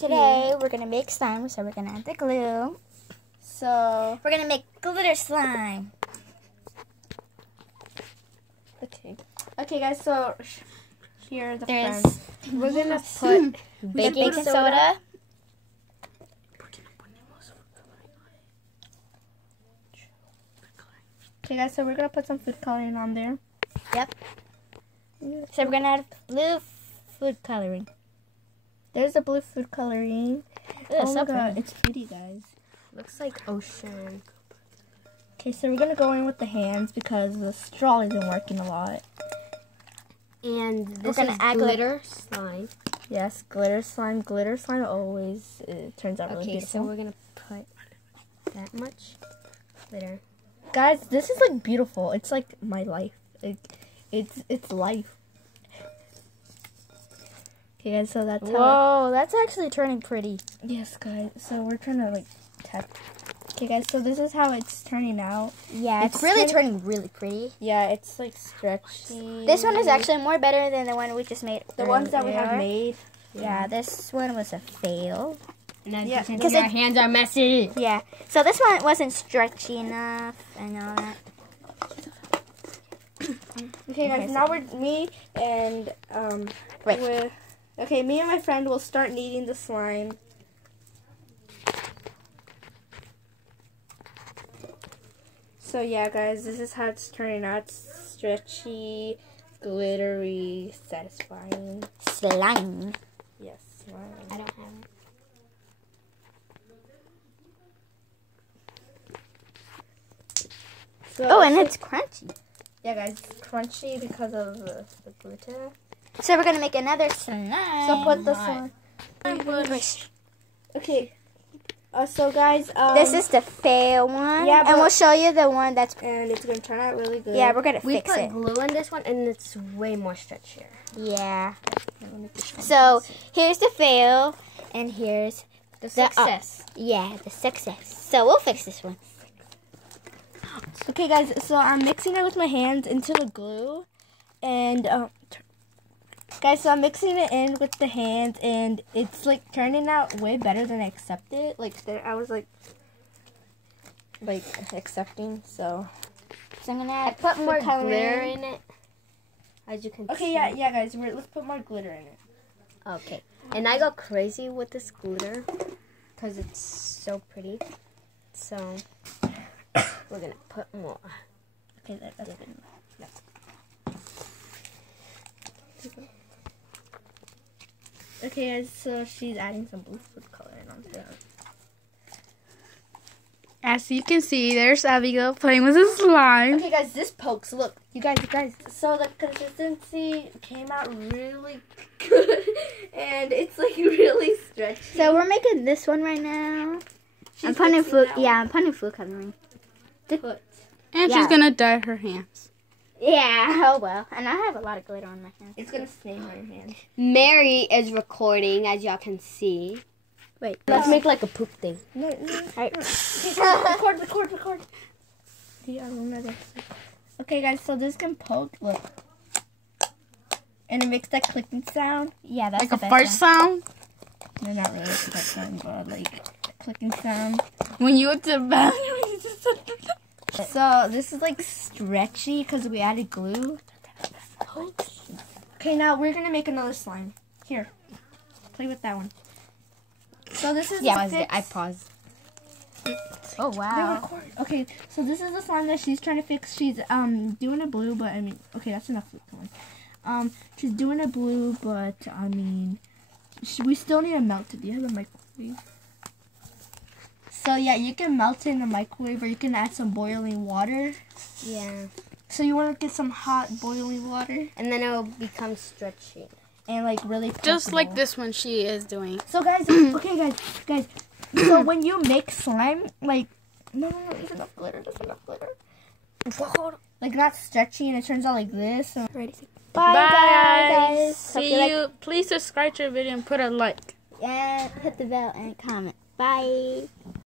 Today we're gonna make slime, so we're gonna add the glue. So we're gonna make glitter slime. Okay, guys. So here are the There's friends. We're gonna put baking soda. Okay, guys. So we're gonna put some food coloring on there. Yep. So we're gonna add blue food coloring. There's the blue food coloring. Oh my god, it's pretty, guys. Looks like ocean. Okay, so we're gonna go in with the hands because the straw isn't working a lot. And this We're gonna is add glitter slime. Yes, glitter slime. Glitter slime always turns out really Okay, beautiful. so we're gonna put that much glitter. Guys, this is like beautiful. It's like my life. It's life. Okay, guys, so that's how. Whoa, that's actually turning pretty. Yes, guys. So we're trying to like tap. Okay, guys. So this is how it's turning out. Yeah, it's really turning really pretty. Yeah, it's like stretchy. This one is actually more better than the one we just made. The ones that we have earlier. made. Yeah, this one was a fail. And as Yeah, you can because see, our hands are messy. Yeah, so this one wasn't stretchy enough and all that. Okay, guys. Now we're me and Wait. Okay, me and my friend will start kneading the slime. So yeah, guys, this is how it's turning out. It's stretchy, glittery, satisfying. Slime. Yes, slime. I don't have it. So Oh, and it's crunchy. yeah, guys, it's crunchy because of the glitter. So we're gonna make another slime. So put the slime. Okay. So guys, This is the fail one. Yeah, and but- we'll show you the one that's. and it's gonna turn out really good. Yeah, we're gonna We fix put it. glue in this one, and it's way more stretchier. Yeah. So here's the fail, and here's The The up. success. yeah the success. So we'll fix this one. Okay, guys, so I'm mixing it with my hands into the glue, and guys, so I'm mixing it in with the hands, and it's like turning out way better than I expected. I was like accepting. So So I'm gonna I add put more food coloring. glitter in it. As you can see. okay, yeah, guys, let's put more glitter in it. Okay. And I go crazy with this glitter because it's so pretty. So we're gonna put more. Okay, that's good. Okay, guys, so she's adding some blue food coloring onto it. As you can see, there's Abigail playing with the slime. Okay, guys, this pokes. Look, you guys. So the consistency came out really good, and it's like really stretchy. So we're making this one right now. I'm putting food. Yeah, I'm putting food coloring. Put. And Yeah. she's gonna dye her hands. Yeah. Oh well. And I have a lot of glitter on my hands. It's gonna stain my hand. Mary is recording, as y'all can see. Wait. Let's make like a poop thing. No. Alright. Record. Okay, guys, so this can poke. Look. And it makes that clicking sound. Yeah, that's Like the a best fart one. sound. No, not really that sound, but like clicking sound. When you went to the bathroom. So this is like stretchy because we added glue. Okay, now we're gonna make another slime. Here, play with that one. So this is I paused. Oh They wow. record. Okay, so this is the slime that she's trying to fix. She's doing a blue, but I mean, okay, that's enough food coloring. She's doing a blue, but I mean, we still need to melt it. Do you have a microwave? So yeah, you can melt it in the microwave, or you can add some boiling water. Yeah. So you want to get some hot boiling water And then it will become stretchy. and like really Just like pokeable. this one she is doing. So guys, okay guys. So when you make slime, like no, there's enough glitter. Like not stretchy, and it turns out like this. So, Bye, Bye, guys. Hope See you like- you. Please subscribe to the video and put a like. and hit the bell and comment. Bye.